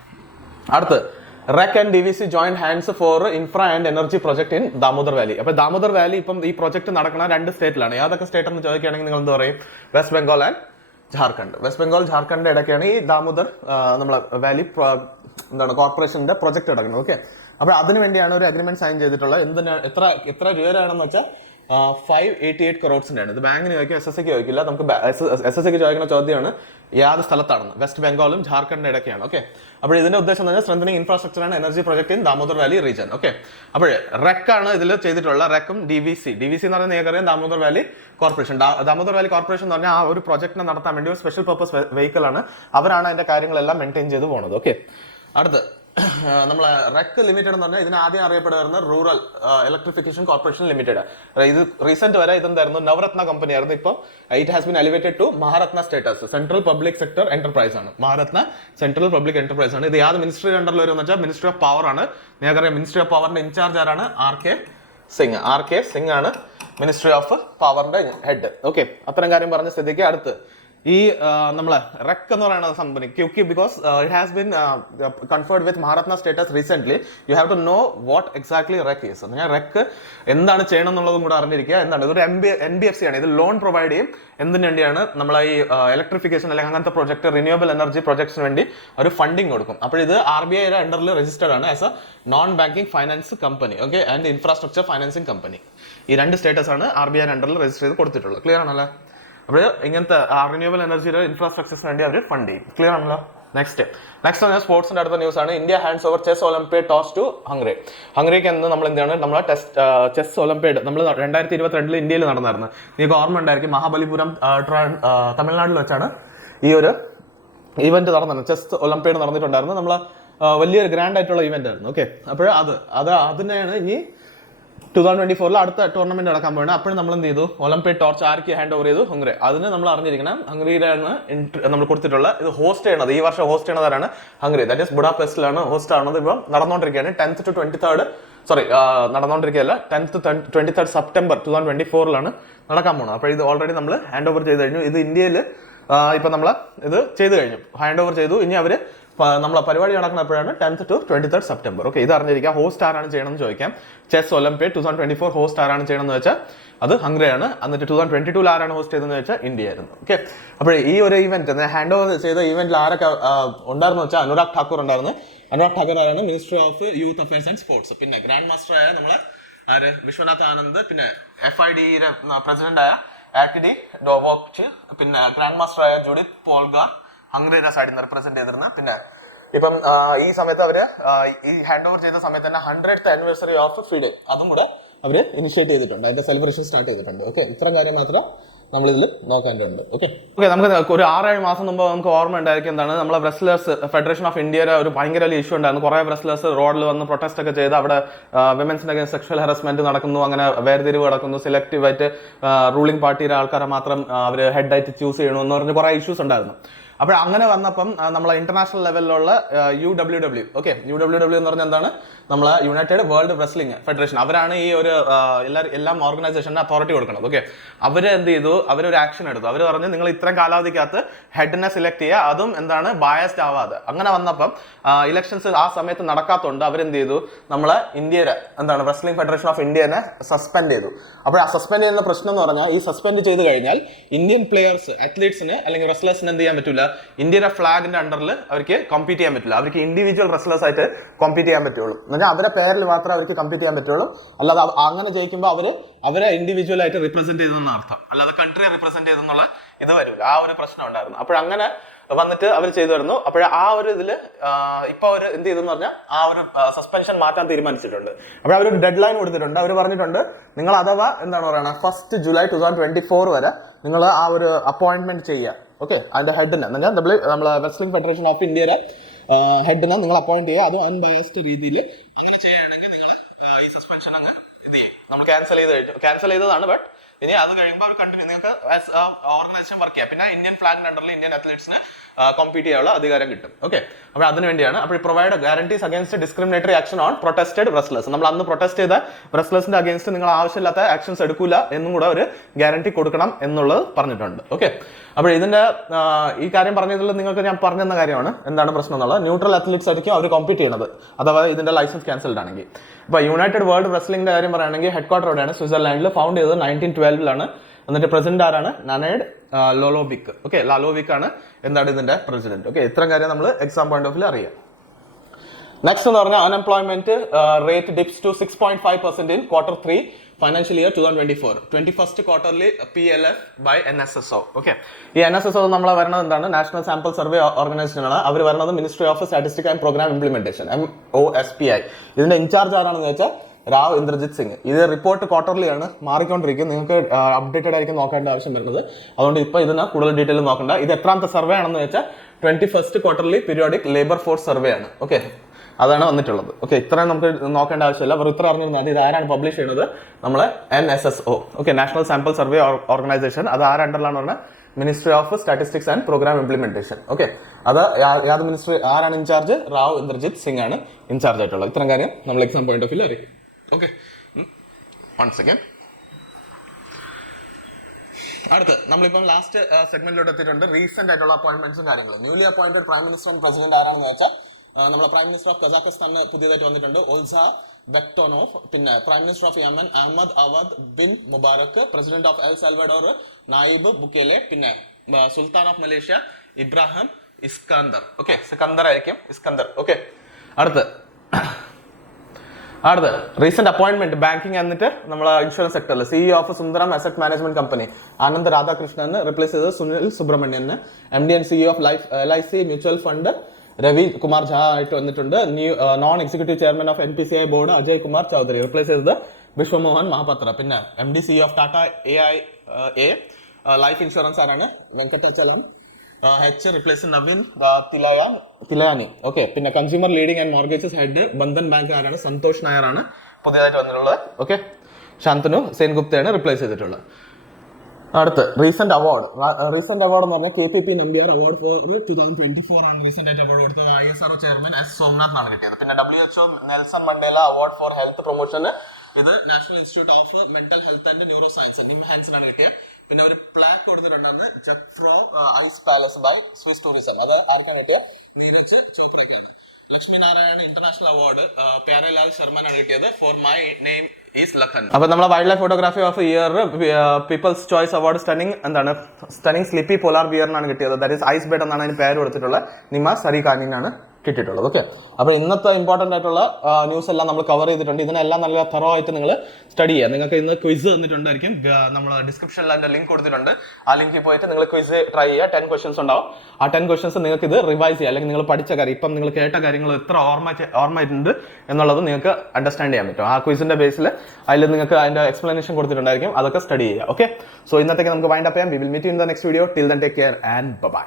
അടുത്ത് REC and DVC joint hands for infra and energy project in Damodar valley. അപ്പോൾ ദാമോദർ വാലി ഇപ്പം ഈ പ്രൊജക്ട് നടക്കുന്ന 2 സ്റ്റേറ്റിലാണ്. ഏതൊക്കെ സ്റ്റേറ്റ് എന്ന് ചോദിക്കുകയാണെങ്കിൽ നിങ്ങൾ എന്ത് പറയും? West Bengal and Jharkhand. West Bengal Jharkhand ഇടയ്ക്കാണ് ഈ ദാമോദർ നമ്മളെ വാലി കോർപ്പറേഷന്റെ പ്രൊജക്ട് നടക്കുന്നത്. ഓക്കെ, അപ്പോൾ അതിനു വേണ്ടിയാണ് ഒരു അഗ്രിമെന്റ് സൈൻ ചെയ്തിട്ടുള്ളത്. എത്ര രൂപയാണെന്ന് വെച്ചാൽ 588 crores ആണ്. ഇത് ബാങ്കിന് ചോദിക്കും, SSCക്ക് ചോദിക്കില്ല. നമുക്ക് SSCക്ക് ചോദിക്കുന്ന ചോദ്യമാണ് ഏത് സ്ഥലത്താണെന്ന്. വെസ്റ്റ് ബംഗാളും ജാർഖണ്ഡിന്റെ ഇടയ്ക്കാണ്. ഓക്കെ, അപ്പോൾ ഇതിന്റെ ഉദ്ദേശം എന്ന് പറഞ്ഞാൽ strengthening infrastructure and energy project in Damodar valley region. Okay, അപ്പോൾ റെക് ആണ് ഇതിൽ ചെയ്തിട്ടുള്ള. റെക്കും DVC എന്ന് പറയുന്നത് നിങ്ങൾക്കറിയാം Damodar Valley corporation. Damodar Valley corporation എന്ന് പറഞ്ഞാൽ ആ ഒരു പ്രൊജക്ടിനെ നടത്താൻ വേണ്ടി ഒരു സ്പെഷ്യൽ പർപ്പസ് വെഹിക്കിൾ ആണ്. അവരാണ് അതിന്റെ കാര്യങ്ങളെല്ലാം മെയിൻറ്റെയിൻ ചെയ്ത് പോകുന്നത്. ഓക്കെ, അടുത്ത് നമ്മളെ റെക് ലിമിറ്റഡ് എന്ന് പറഞ്ഞാൽ ഇതിന് ആദ്യം അറിയപ്പെടുന്ന റൂറൽ ഇലക്ട്രിഫിക്കേഷൻ കോർപ്പറേഷൻ ലിമിറ്റഡ്. ഇത് റീസെന്റ് വരെ ഇതെന്തായിരുന്നു? നവരത്ന കമ്പനി ആയിരുന്നു. ഇപ്പോൾ it has been elevated to Maharatna status. Central public sector enterprise ആണ്. മഹാരത്ന സെൻട്രൽ പബ്ലിക് എന്റർപ്രൈസ് ആണ്. ഇത് യാതൊരു മിനിസ്ട്രി അണ്ടറിൽ വരുമെന്ന് വെച്ചാൽ മിനിസ്ട്രി ഓഫ് പവർ ആണ്. നിങ്ങൾക്കറിയാം മിനിസ്ട്രി ഓഫ് പവറിന്റെ ഇൻചാർജ് ആരാണ്? RK സിംഗ് ആണ് മിനിസ്ട്രി ഓഫ് പവറിന്റെ ഹെഡ്. ഓക്കെ, അത്തരം കാര്യം പറഞ്ഞ സ്ഥിതിക്ക് അടുത്ത് ഈ നമ്മളെ റെക് എന്ന് പറയുന്ന company because it has been conferred with Maharatna status recent. You have to know what exactly REC is. ഞാൻ റെക് എന്താണ് ചെയ്യണം എന്നുള്ളതും കൂടെ അറിഞ്ഞിരിക്കുക. എന്താണ് ഇതൊരു NBFC ആണ്. ഇത് ലോൺ പ്രൊവൈഡ് ചെയ്യും. എന്തിനു വേണ്ടിയാണ്? നമ്മളെ ഈ ഇലക്ട്രിഫിക്കേഷൻ അല്ലെങ്കിൽ അങ്ങനത്തെ പ്രൊജക്ട് റിന്യൂവബിൾ എനർജി പ്രൊജക്ട്സിന് വേണ്ടി ഒരു ഫണ്ടിങ് കൊടുക്കും. അപ്പോൾ ഇത് RBIയുടെ അണ്ടറിൽ രജിസ്റ്റർഡ് ആണ് as A non banking finance company. Okay, and infrastructure financing company. ഈ 2 സ്റ്റേറ്റസ് ആണ് RBI അണ്ടറിൽ രജിസ്റ്റർ ചെയ്ത് കൊടുത്തിട്ടുള്ളത്. ക്ലിയർ ആണല്ലോ? അപ്പോൾ ഇങ്ങനത്തെ റിന്യൂവബിൾ എനർജിയുടെ ഇൻഫ്രാസ്ട്രക്ചേഴ്സിന് വേണ്ടി അവർ ഫണ്ട് ചെയ്യും. ക്ലിയർ ആണല്ലോ? നെക്സ്റ്റ് സ്പോർട്സിന്റെ അടുത്ത ന്യൂസ് ആണ്. India hands over chess olympiad torch to Hungary. ഹംഗറിക്ക് എന്ന് നമ്മൾ എന്താണ് നമ്മളെ ചെസ് ഒളിമ്പിയഡ് നമ്മൾ 2022 ഇന്ത്യയിൽ നടന്നായിരുന്നു. നിങ്ങൾക്ക് ഓർമ്മ ഉണ്ടായിരിക്കും, മഹാബലിപുരം തമിഴ്നാട്ടിൽ വെച്ചാണ് ഈ ഒരു ഇവന്റ് നടന്നത്. ചെസ് ഒളിമ്പിയഡ് നടന്നിട്ടുണ്ടായിരുന്നു. നമ്മൾ വലിയൊരു ഗ്രാൻഡ് ആയിട്ടുള്ള ഇവന്റ് ആയിരുന്നു. ഓക്കെ, അപ്പോൾ അതിനെയാണ് ഇനി 2024 അടുത്ത ടൂർണമെന്റ് നടക്കാൻ പോയാണ്. അപ്പോഴും നമ്മൾ എന്ത് ചെയ്തു? ഒളിമ്പിക് ടോർച്ച് ആർക്ക് ഹാൻഡ് ഓവർ ചെയ്തു? ഹംഗറി. അതിന് നമ്മൾ അറിഞ്ഞിരിക്കണം ഹംഗറിയിലാണ് നമ്മൾ കൊടുത്തിട്ടുള്ള ഇത് ഹോസ്റ്റ് ചെയ്യണത്. ഈ വർഷം ഹോസ്റ്റ് ചെയ്യണതാണ് ഹംഗറി. ദാറ്റ് ഈസ് ബുഡാപെസ്റ്റിലാണ് ഹോസ്റ്റ് ആവുന്നത്. ഇപ്പം നടന്നുകൊണ്ടിരിക്കുകയാണ്. 10th to 23rd നടന്നുകൊണ്ടിരിക്കുകയല്ല, 10th to 23rd September 2024 നടക്കാൻ പോകുന്നത്. അപ്പോൾ ഇത് ഓൾറെഡി നമ്മൾ ഹാൻഡ് ഓവർ ചെയ്ത് കഴിഞ്ഞു. ഇത് ഇന്ത്യയിൽ ഇപ്പം നമ്മൾ ഇത് ചെയ്ത് കഴിഞ്ഞു, ഹാൻഡ് ഓവർ ചെയ്തു. ഇനി അവര് നമ്മളെ പരിപാടി നടക്കുന്ന എപ്പോഴാണ്? 10th to 23rd September. Okay, ഇത് അറിഞ്ഞിരിക്കുക. ഹോസ്റ്റ് ആരാണ് ചെയ്യണമെന്ന് ചോദിക്കാം. ചെസ് ഒളിമ്പിയഡ് 2024 ഹോസ്റ്റ് ആരാണ് ചെയ്യണമെന്ന് വെച്ചാൽ അത് ഹംഗറിയാണ്. എന്നിട്ട് 2022 ആരാണ് ഹോസ്റ്റ് ചെയ്തതെന്ന് വെച്ചാൽ ഇന്ത്യ ആയിരുന്നു. ഓക്കെ, അപ്പോൾ ഈ ഒരു ഇവന്റ് ഹാൻഡ് ഓവർ ചെയ്ത ഇവന്റിൽ ആരൊക്കെ ഉണ്ടായിരുന്നു വെച്ചാൽ അനുരാഗ് ഠാക്കൂർ ഉണ്ടായിരുന്നു. അനുരാഗ് ഠാക്കൂർ ആണ് minister of youth affairs and sports. പിന്നെ ഗ്രാൻഡ് മാസ്റ്റർ ആയ നമ്മളെ ആര്? വിശ്വനാഥ് ആനന്ദ്. പിന്നെ FIDയുടെ പ്രസിഡന്റ് ആയ ആക്ടി ഡോവോക്ച്. പിന്നെ ഗ്രാൻഡ് മാസ്റ്റർ ആയ ജുഡിത് പോൾഗാർ ഹംഗറിയുടെ സൈഡിൽ നിന്ന് റെപ്രസെന്റ് ചെയ്തിരുന്ന. പിന്നെ ഇപ്പം ഈ സമയത്ത് അവര് ഈ ഹാൻഡ് ഓവർ ചെയ്ത സമയത്ത് തന്നെ 100th anniversary ഓഫ് ഫ്രീഡം അതും കൂടെ അവര് ഇനിഷ്യേറ്റ് ചെയ്തിട്ടുണ്ട്. അതിന്റെ സെലിബ്രേഷൻ സ്റ്റാർട്ട് ചെയ്തിട്ടുണ്ട്. ഓക്കെ, ഇത്രയും കാര്യം മാത്രം നമ്മളിതിൽ നോക്കേണ്ടതുണ്ട്. ഓക്കെ, നമുക്ക് ഒരു 6-7 മാസം മുമ്പ് നമുക്ക് ഓർമ്മ ഉണ്ടായിരിക്കും എന്താണ് നമ്മളെ റെസ്ലേഴ്സ് ഫെഡറേഷൻ ഓഫ് ഇന്ത്യയുടെ ഒരു ഭയങ്കര വലിയ ഇഷ്യൂ ഉണ്ടായിരുന്നു. കുറേ റെസ്ലേഴ്സ് റോഡിൽ വന്ന് പ്രൊട്ടസ്റ്റ് ഒക്കെ ചെയ്ത് അവിടെ വിമൻസിന്റെ അഗൈൻസ്റ്റ് സെക്ഷൽ ഹറാസ്മെന്റ് നടക്കുന്നു, അങ്ങനെ വേർതിരിവ് നടക്കുന്നു, സെലക്റ്റീവായിട്ട് റൂളിംഗ് പാർട്ടിയുടെ ആൾക്കാരെ മാത്രം അവർ ഹെഡായിട്ട് ചൂസ് ചെയ്യണമെന്ന് എന്ന് പറഞ്ഞ് കുറേ ഇഷ്യൂസ് ഉണ്ടായിരുന്നു. അപ്പോൾ അങ്ങനെ വന്നപ്പം നമ്മളെ ഇന്റർനാഷണൽ ലെവലിലുള്ള UWW, ഓക്കെ, UWW എന്ന് പറഞ്ഞാൽ എന്താണ്, നമ്മളെ യുണൈറ്റഡ് വേൾഡ് റെസ്ലിംഗ് ഫെഡറേഷൻ, അവരാണ് ഈ ഒരു എല്ലാം ഓർഗനൈസേഷന് അതോറിറ്റി കൊടുക്കുന്നത്. ഓക്കെ, അവര് എന്ത് ചെയ്തു, അവരൊരു ആക്ഷൻ എടുത്തു. അവർ പറഞ്ഞു നിങ്ങൾ ഇത്രയും കാലാവധിക്കകത്ത് ഹെഡിനെ സെലക്ട് ചെയ്യുക, അതും എന്താണ് ബയസ്ഡ് ആവാതെ. അങ്ങനെ വന്നപ്പം ഇലക്ഷൻസ് ആ സമയത്ത് നടക്കാത്തതുകൊണ്ട് അവരെന്ത് ചെയ്തു, നമ്മളെ ഇന്ത്യയുടെ എന്താണ് റെസ്ലിംഗ് ഫെഡറേഷൻ ഓഫ് ഇന്ത്യനെ സസ്പെൻഡ് ചെയ്തു. അപ്പോൾ ആ സസ്പെൻഡ് ചെയ്യുന്ന പ്രശ്നം എന്ന് പറഞ്ഞാൽ ഈ സസ്പെൻഡ് ചെയ്ത് കഴിഞ്ഞാൽ ഇന്ത്യൻ പ്ലെയേഴ്സ് അത്ലീറ്റ്സിന് അല്ലെങ്കിൽ റെസ്ലേഴ്സിന് എന്ത് ചെയ്യാൻ പറ്റില്ല, ഇന്ത്യയുടെ ഫ്ലാഗിന്റെ അണ്ടറിൽ അവർക്ക് കോമ്പീറ്റ് ചെയ്യാൻ പറ്റില്ല. അവർക്ക് ഇൻഡിവിജ്വൽ റെസ്ലേഴ്സ് ആയിട്ട് കോമ്പീറ്റ് ചെയ്യാൻ പറ്റുള്ളൂ. എന്നുവെച്ചാൽ അവരുടെ പേരിൽ മാത്രമേ അവർക്ക് കമ്പീറ്റ് ചെയ്യാൻ പറ്റുള്ളൂ. അല്ലാതെ അങ്ങനെ ജയിക്കുമ്പോൾ അവരെ ഇൻഡിവിജ്വൽ ആയിട്ട് റിപ്രസെന്റ് ചെയ്തെന്ന അർത്ഥം, അല്ലാതെ കൺട്രിയെ റിപ്രസെന്റ് ചെയ്തെന്നുള്ള ഇത് വരില്ല. ആ ഒരു പ്രശ്നം ഉണ്ടായിരുന്നു. അപ്പോഴങ്ങനെ വന്നിട്ട് അവർ ചെയ്തു വരുന്നു. അപ്പോൾ ആ ഒരു ഇതിൽ ഇപ്പൊ അവർ എന്ത് ചെയ്തെന്ന് പറഞ്ഞാൽ ആ ഒരു സസ്പെൻഷൻ മാറ്റാൻ തീരുമാനിച്ചിട്ടുണ്ട്. അപ്പോൾ അവരൊരു ഡെഡ് ലൈൻ കൊടുത്തിട്ടുണ്ട്. അവർ പറഞ്ഞിട്ടുണ്ട് നിങ്ങൾ അഥവാ എന്താണ് പറയുക 1 ജൂലൈ 2024 വരെ നിങ്ങൾ ആ ഒരു അപ്പോയിന്റ്മെന്റ് ചെയ്യുക. ഓക്കെ, അതിന്റെ ഹെഡിനെ നമ്മളെ റെസ്ലിംഗ് ഫെഡറേഷൻ ഓഫ് ഇന്ത്യയുടെ ഹെഡിനെ നിങ്ങൾ അപ്പോയിന്റ് ചെയ്യുക. അതും അൺബയസ്ഡ് രീതിയിൽ അങ്ങനെ ചെയ്യുകയാണെങ്കിൽ നിങ്ങൾ ഈ സസ്പെൻഷൻ അങ്ങ് ഇത് ചെയ്യും. നമ്മൾ ക്യാൻസൽ ചെയ്തതാണ്. ബട്ട് ഇനി അത് കഴിയുമ്പോൾ കണ്ടിന്യൂ നിങ്ങൾക്ക് ഓർഗനൈസേഷൻ വർക്ക് ചെയ്യാം. പിന്നെ ഇന്ത്യൻ ഫ്ലാഗിന്റെ അണ്ടറിൽ ഇന്ത്യൻ അത്ലറ്റ്സിന് കോമ്പീറ്റ് ചെയ്യാനുള്ള അധികാരം കിട്ടും. ഓക്കെ, അപ്പോൾ അതിന് വേണ്ടിയാണ്. അപ്പോൾ provide guarantees against discriminatory action on protested wrestlers. നമ്മൾ അന്ന് പ്രൊട്ടസ്റ്റ് ചെയ്ത റെസ്ലേഴ്സിന്റെ അഗേൻസ്റ്റ് നിങ്ങൾ ആവശ്യമില്ലാത്ത ആക്ഷൻസ് എടുക്കൂല എന്നും കൂടെ ഒരു ഗ്യാരണ്ടി കൊടുക്കണം എന്നുള്ളത് പറഞ്ഞിട്ടുണ്ട്. ഓക്കെ, അപ്പോൾ ഇതിന്റെ ഈ കാര്യം പറഞ്ഞതിൽ നിങ്ങൾക്ക് ഞാൻ പറഞ്ഞെന്ന കാര്യമാണ് എന്താണ് പ്രശ്നം എന്നുള്ളത്. ന്യൂട്രൽ അത്ലറ്റ്സ് ആയിരിക്കും അവർ കോമ്പീറ്റ് ചെയ്യുന്നത് അഥവാ ഇതിന്റെ ലൈസൻസ് ക്യാൻസൽഡ് ആണെങ്കിൽ. ഇപ്പോൾ യുണൈറ്റഡ് വേൾഡ് റെസ്ലിംഗിന്റെ കാര്യം പറയുകയാണെങ്കിൽ ഹെഡ് ക്വാർട്ടർ എവിടെയാണ്, സ്വിറ്റ്സർലാൻഡിൽ. ഫൗണ്ട് ചെയ്തത് 1912 എന്നിട്ട് പ്രസിഡന്റ് ആരാണ്, നനേഡ് ലോലോവിക്. ഓക്കെ, ലാലോവിക് ആണ് എന്താണ് ഇതിന്റെ പ്രസിഡന്റ്. ഓക്കെ, ഇത്രയും കാര്യം നമ്മൾ എക്സാം പോയിന്റ് ഓഫ് വ്യൂ അറിയാം. നെക്സ്റ്റ് എന്ന് പറഞ്ഞാൽ unemployment rate dips to 6.5% in Q3 financial year 2024. 21st quarterly PLF by NSSO. Okay, ഈ NSSO നമ്മളെ വരുന്നത് എന്താണ്, നാഷണൽ സാമ്പിൾ സർവേ ഓർഗനൈസേഷൻ ആണ്. അവർ വരുന്നത് ministry of statistics and programme implementation, MOSPI. ഇതിന്റെ ഇൻചാർജ് ആരാണെന്ന് വെച്ചാൽ റാവ് ഇന്ദ്രജിത് സിംഗ്. ഇത് റിപ്പോർട്ട് ക്വാർട്ടർലി ആണ്, മാറിക്കൊണ്ടിരിക്കും. നിങ്ങൾക്ക് അപ്ഡേറ്റഡ് ആയിരിക്കും നോക്കേണ്ട ആവശ്യം വരുന്നത്. അതുകൊണ്ട് ഇപ്പോൾ ഇതിന് കൂടുതൽ ഡീറ്റെയിൽ നോക്കണ്ട. ഇത് എത്രാമത്തെ സർവേ ആണെന്ന് വെച്ചാൽ 21st quarterly periodic labour force survey ആണ്. ഓക്കെ, അതാണ് വന്നിട്ടുള്ളത്. ഓക്കെ, ഇത്രയും നമുക്ക് നോക്കേണ്ട ആവശ്യമില്ല. അവർ ഇത്ര അറിഞ്ഞിരുന്നാൽ ഇത് ആരാണ് പബ്ലിഷ് ചെയ്യുന്നത്, നമ്മളെ NSSO. Okay, national sample survey organisation. അത് ആരുടെ അണ്ടറിലാണ് പറഞ്ഞാൽ ministry of statistics and programme implementation. Okay, അത് യാത് മിനിസ്ട്രി ആരാണ് ഇൻചാർജ്, റാവ് ഇന്ദ്രജിത് സിംഗ് ആണ് ഇൻചാർജ് ആയിട്ടുള്ളത്. ഇത്രയും കാര്യം നമ്മൾ എക്സാം പോയിന്റ് ഓഫ് വ്യൂ അറിയിക്കും. Okay, 1 second. അടുത്ത് നമ്മളിപ്പം ലാസ്റ്റ് സെഗ്മെന്റിലോട്ട് എത്തിയിട്ടുണ്ട്. റീസെന്റ് ആയിട്ടുള്ള അപ്പോയിന്റ്മെന്റ്സും കാര്യങ്ങളും. Newly appointed prime minister and president ആരാണെന്ന് വെച്ചാൽ നമ്മളെ പ്രൈം മിനിസ്റ്റർ ഓഫ് കസാഖിസ്ഥാനിന് പുതിയതായിട്ട് വന്നിട്ടുണ്ട്, ഓൾസ ബെക്ടോനോവ്. പിന്നെ prime minister of Yemen Ahmed Awad bin Mubarak. President of El Salvador Nayib Bukele. പിന്നെ sultan of Malaysia Ibrahim Iskandar. Okay, Sikandar ആയിരിക്കും, Iskandar. Okay, അടുത്ത് recent appointment banking എന്നിട്ട് നമ്മളെ ഇൻഷുറൻസ് സെക്ടറിൽ CEO of Sundaram asset management company Anand രാധാകൃഷ്ണനെ replace ചെയ്തത് സുനിൽ സുബ്രഹ്മണ്യന്. MD and CEO of LIC mutual fund Ravi Kumar Jha ആയിട്ട് വന്നിട്ടുണ്ട്. Non executive chairman of NPCI board Ajay Kumar Chaudhary. Replace ചെയ്തത് വിശ്വമോഹൻ മഹാപത്ര. പിന്നെ MD CEO of Tata AIA life insurance ആരാണ്, വെങ്കട്ടചലം. റിപ്ലേസ് നവീൻ തിലയാനി. ഓക്കെ, പിന്നെ consumer leading and mortgages head Bandhan bank ആരാണ്, സന്തോഷ് നായരാണ് പുതിയതായിട്ട് വന്നിട്ടുള്ളത്. ഓക്കെ, ശാന്തനു സെൻഗുപ്തയാണ് റിപ്ലേസ് ചെയ്തിട്ടുള്ളത്. അടുത്ത് റീസെന്റ് അവാർഡ് എന്ന് പറഞ്ഞാൽ KPP നമ്പ്യാർ അവാർഡ് ഫോർ 2024 ആണ് റീസെന്റ് ആയിട്ട് അവാർഡ് കൊടുത്തത്. ISRO ചെയർമാൻ S സോമനാഥ് ആണ് കിട്ടിയത്. പിന്നെ WHO Nelson Mandela award for health promotion, ഇത് national institute of mental health and neuro science നിംഹാൻസിനാണ് കിട്ടിയത്. പിന്നെ ഒരു പ്ലാക്ക് കൊടുത്തിട്ടുണ്ടെന്ന് Jungfrau ice palace by Swiss tourism. അത് ആർക്കാണ് കിട്ടിയത്, നീരജ് ചോപ്രയ്ക്കാണ്. ലക്ഷ്മി നാരായണ ഇന്റർനാഷണൽ അവാർഡ് പ്യാരലാൽ ശർമ്മനാണ് കിട്ടിയത് for my name is Lakhan. അപ്പൊ നമ്മളെ wild life photography of year people's choice award stunning sleepy polar ബിയറിനാണ് കിട്ടിയത്. ദാറ്റ് ഈസ് ഐസ് ബെഡ് എന്നാണ് അതിന് പേര് കൊടുത്തിട്ടുള്ളത്. നിമ സരി കാനിനാണ് കിട്ടിയിട്ടുള്ളത്. ഓക്കെ, അപ്പോൾ ഇന്നത്തെ ഇമ്പോർട്ടൻ്റ് ആയിട്ടുള്ള ന്യൂസ് എല്ലാം നമ്മൾ കവർ ചെയ്തിട്ടുണ്ട്. ഇതിനെല്ലാം നല്ല തറോ ആയിട്ട് നിങ്ങൾ സ്റ്റഡി ചെയ്യുക. നിങ്ങൾക്ക് ഇന്ന് ക്വിസ് തന്നിട്ടുണ്ടായിരിക്കും, നമ്മൾ ഡിസ്ക്രിപ്ഷനിൽ അതിൻ്റെ ലിങ്ക് കൊടുത്തിട്ടുണ്ട്. ആ ലിങ്കിൽ പോയിട്ട് നിങ്ങൾ ക്വിസ് ട്രൈ ചെയ്യുക. 10 ക്വസ്റ്റൻസ് ഉണ്ടാവും. ആ 10 ക്വസ്റ്റൻസ് നിങ്ങൾക്ക് ഇത് റിവൈസ് ചെയ്യുക, അല്ലെങ്കിൽ നിങ്ങൾ പഠിച്ച കാര്യം, ഇപ്പം നിങ്ങൾ കേട്ട കാര്യങ്ങൾ എത്ര ഓർമ്മയുണ്ട് എന്നുള്ളത് നിങ്ങൾക്ക് അണ്ടർസ്റ്റാൻഡ് ചെയ്യാൻ പറ്റും. ആ ക്വിസിന്റെ ബേസിൽ അതിൽ നിങ്ങൾക്ക് അതിൻ്റെ എക്സ്പ്ലനേഷൻ കൊടുത്തിട്ടുണ്ടായിരിക്കും, അതൊക്കെ സ്റ്റഡി ചെയ്യുക. ഓക്കെ, സോ ഇന്നത്തേക്ക് നമുക്ക് വൈൻഡ് അപ്പ് ചെയ്യാം. We will meet in the next video. Till then take care and by.